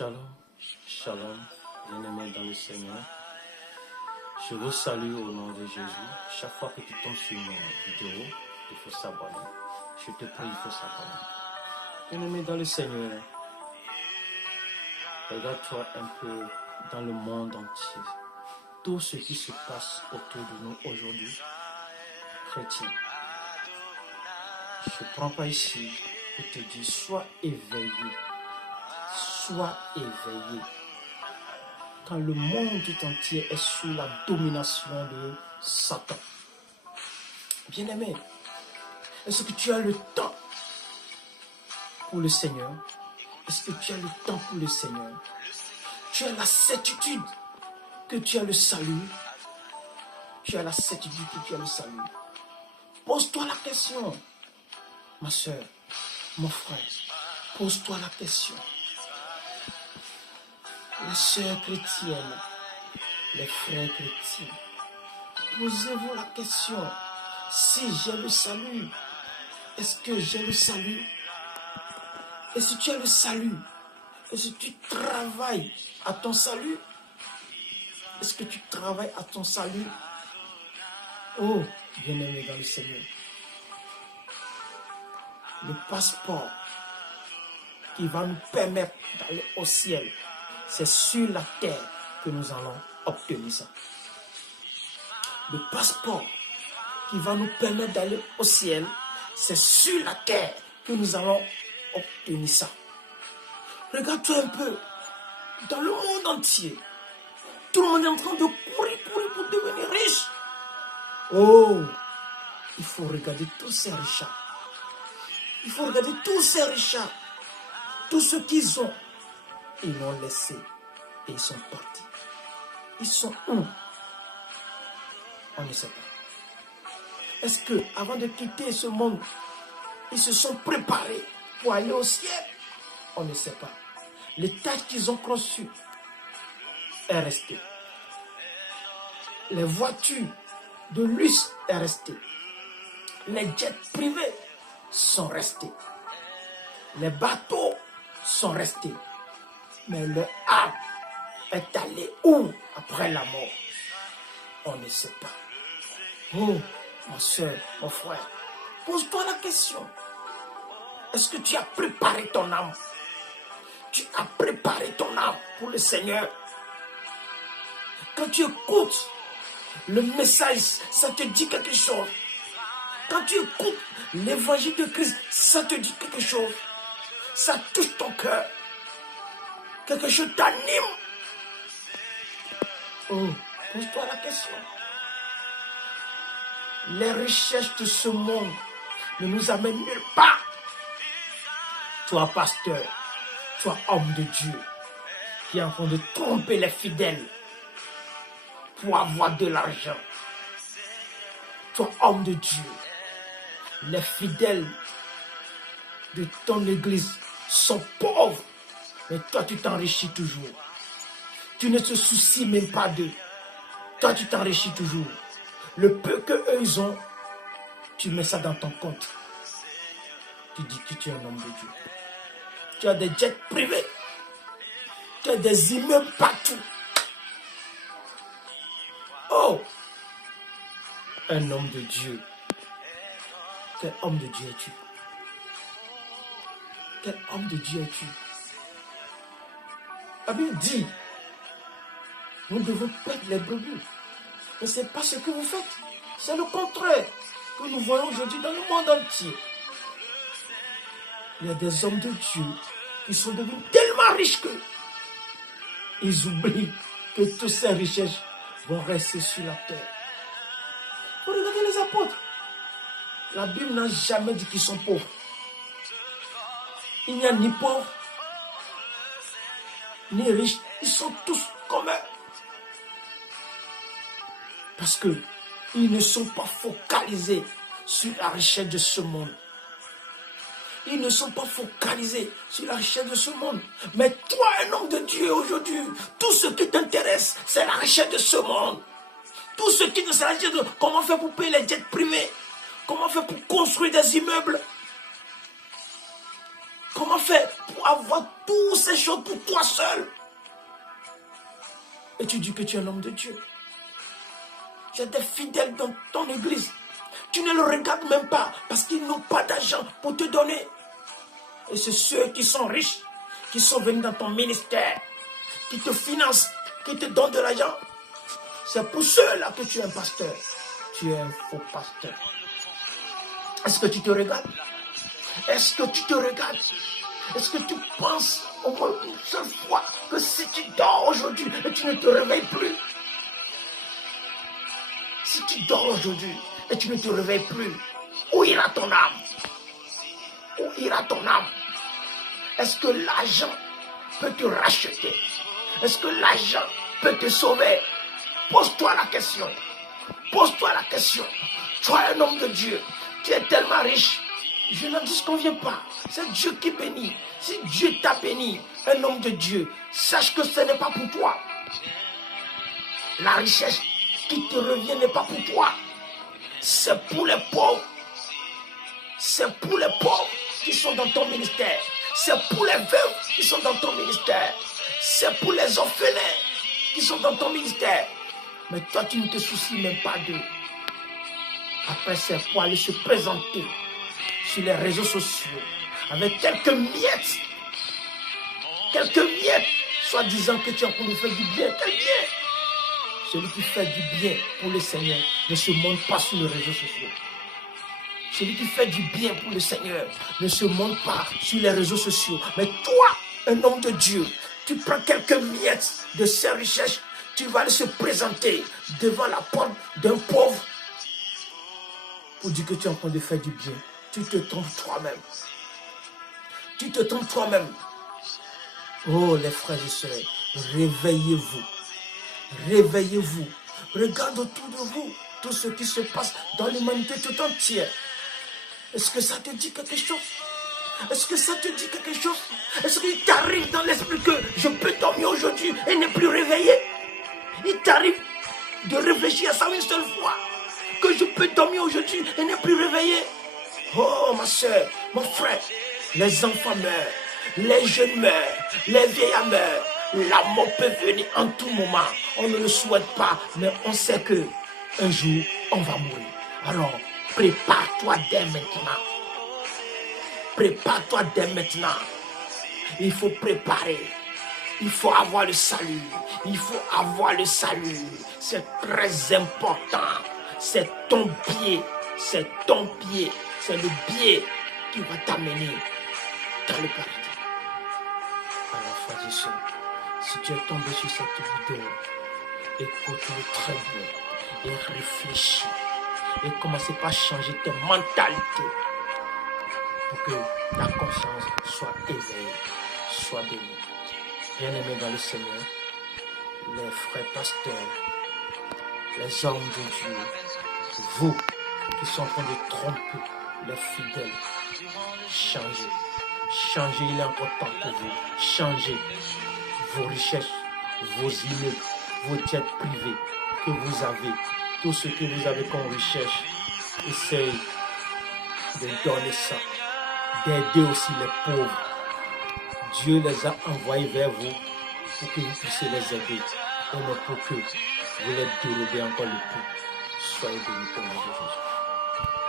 Shalom, shalom, bien-aimés dans le Seigneur. Je vous salue au nom de Jésus. Chaque fois que tu tombes sur une vidéo, il faut s'abonner. Je te prie, il faut s'abonner. Bien-aimés dans le Seigneur, regarde-toi un peu dans le monde entier. Tout ce qui se passe autour de nous aujourd'hui, chrétiens. Je ne prends pas ici pour te dire, sois éveillé. Sois éveillé. Quand le monde tout entier est sous la domination de Satan. Bien-aimé, est-ce que tu as le temps pour le Seigneur? Est-ce que tu as le temps pour le Seigneur? Tu as la certitude que tu as le salut. Tu as la certitude que tu as le salut. Pose-toi la question, ma soeur, mon frère. Pose-toi la question. Les sœurs chrétiennes, les frères chrétiens, posez-vous la question. Si j'ai le salut, est-ce que j'ai le salut? Et si tu as le salut, est-ce que tu travailles à ton salut? Est-ce que tu travailles à ton salut? Oh, bien-aimé dans le Seigneur. Le passeport qui va nous permettre d'aller au ciel, c'est sur la terre que nous allons obtenir ça. Le passeport qui va nous permettre d'aller au ciel, c'est sur la terre que nous allons obtenir ça. Regarde-toi un peu, dans le monde entier, tout le monde est en train de courir pour devenir riche. Oh, il faut regarder tous ces richards. Il faut regarder tous ces richards. Tout ce qu'ils ont, ils l'ont laissé et ils sont partis. Ils sont où? On ne sait pas. Est-ce que avant de quitter ce monde, ils se sont préparés pour aller au ciel? On ne sait pas. Les tâches qu'ils ont conçues est restée. Les voitures de luxe est restée. Les jets privés sont restés. Les bateaux sont restés. Mais le âme est allé où après la mort? On ne sait pas. Oh, ma soeur, mon frère, pose-toi la question. Est-ce que tu as préparé ton âme? Tu as préparé ton âme pour le Seigneur? Quand tu écoutes le message, ça te dit quelque chose. Quand tu écoutes l'évangile de Christ, ça te dit quelque chose. Ça touche ton cœur. Quelque chose t'anime. Oh, pose-toi la question. Les richesses de ce monde ne nous amènent nulle part. Toi, pasteur, toi, homme de Dieu, qui est en train de tromper les fidèles pour avoir de l'argent. Toi, homme de Dieu, les fidèles de ton église sont pauvres, mais toi, tu t'enrichis toujours. Tu ne te soucies même pas d'eux. Toi, tu t'enrichis toujours. Le peu qu'eux, ils ont, tu mets ça dans ton compte. Tu dis que tu es un homme de Dieu. Tu as des jets privés. Tu as des immeubles partout. Oh! Un homme de Dieu. Quel homme de Dieu es-tu? Quel homme de Dieu es-tu? La Bible dit, nous devons perdre les brebis. Mais ce n'est pas ce que vous faites. C'est le contraire que nous voyons aujourd'hui dans le monde entier. Il y a des hommes de Dieu qui sont devenus tellement riches que ils oublient que toutes ces richesses vont rester sur la terre. Vous regardez les apôtres. La Bible n'a jamais dit qu'ils sont pauvres. Il n'y a ni pauvres, ni riches. Ils sont tous comme eux. Parce qu'ils ne sont pas focalisés sur la richesse de ce monde. Ils ne sont pas focalisés sur la richesse de ce monde. Mais toi, un homme de Dieu aujourd'hui, tout ce qui t'intéresse, c'est la richesse de ce monde. Tout ce qui t'intéresse, c'est comment faire pour payer les jets privés. Comment faire pour construire des immeubles. Comment faire pour avoir toutes ces choses pour toi seul? Et tu dis que tu es un homme de Dieu. Tu as des fidèles dans ton église. Tu ne le regardes même pas parce qu'ils n'ont pas d'argent pour te donner. Et c'est ceux qui sont riches, qui sont venus dans ton ministère, qui te financent, qui te donnent de l'argent. C'est pour ceux-là que tu es un pasteur. Tu es un faux pasteur. Est-ce que tu te regardes? Est-ce que tu te regardes? Est-ce que tu penses au moins une seule fois que si tu dors aujourd'hui et tu ne te réveilles plus, si tu dors aujourd'hui et tu ne te réveilles plus, où ira ton âme? Où ira ton âme? Est-ce que l'argent peut te racheter? Est-ce que l'argent peut te sauver? Pose-toi la question. Pose-toi la question. Tu es un homme de Dieu. Tu es tellement riche. Je n'en disconviens pas. C'est Dieu qui bénit. Si Dieu t'a béni, un homme de Dieu, sache que ce n'est pas pour toi. La richesse qui te revient n'est pas pour toi. C'est pour les pauvres. C'est pour les pauvres qui sont dans ton ministère. C'est pour les veuves qui sont dans ton ministère. C'est pour les orphelins qui sont dans ton ministère. Mais toi, tu ne te soucies même pas d'eux. Après, c'est pour aller se présenter sur les réseaux sociaux avec quelques miettes, soi-disant que tu es en train de faire du bien. Quel bien? Celui qui fait du bien pour le Seigneur ne se montre pas sur les réseaux sociaux. Celui qui fait du bien pour le Seigneur ne se montre pas sur les réseaux sociaux. Mais toi, un homme de Dieu, tu prends quelques miettes de ces richesses, tu vas aller se présenter devant la porte d'un pauvre pour dire que tu es en train de faire du bien. Tu te trompes toi-même. Tu te trompes toi-même. Oh, les frères et sœurs, réveillez-vous. Réveillez-vous. Regarde autour de vous tout ce qui se passe dans l'humanité tout entière. Est-ce que ça te dit quelque chose? Est-ce que ça te dit quelque chose? Est-ce qu'il t'arrive dans l'esprit que je peux dormir aujourd'hui et ne plus réveiller? Il t'arrive de réfléchir à ça une seule fois, que je peux dormir aujourd'hui et ne plus réveiller? Oh ma soeur, mon frère, les enfants meurent, les jeunes meurent, les vieillards meurent. La mort peut venir en tout moment. On ne le souhaite pas, mais on sait que un jour, on va mourir. Alors, prépare-toi dès maintenant. Prépare-toi dès maintenant. Il faut préparer. Il faut avoir le salut. Il faut avoir le salut. C'est très important. C'est ton pied. C'est ton pied. C'est le pied qui va t'amener dans le paradis. Alors, frères et sœurs, si tu es tombé sur cette vidéo, écoute-le très bien et réfléchis. Et commencez par changer tes mentalités pour que ta conscience soit éveillée, soit bénie. Bien-aimés dans le Seigneur, les frères pasteurs, les hommes de Dieu, vous qui sont en train de tromper les fidèles, changez. Changez, il est encore temps pour vous. Changez vos richesses, vos immeubles, vos jets privés que vous avez, tout ce que vous avez comme richesse. Essayez de donner ça, d'aider aussi les pauvres. Dieu les a envoyés vers vous pour que vous puissiez les aider, et non pour que vous les dérobez encore le plus. Soyez bénis pour nous, Jésus.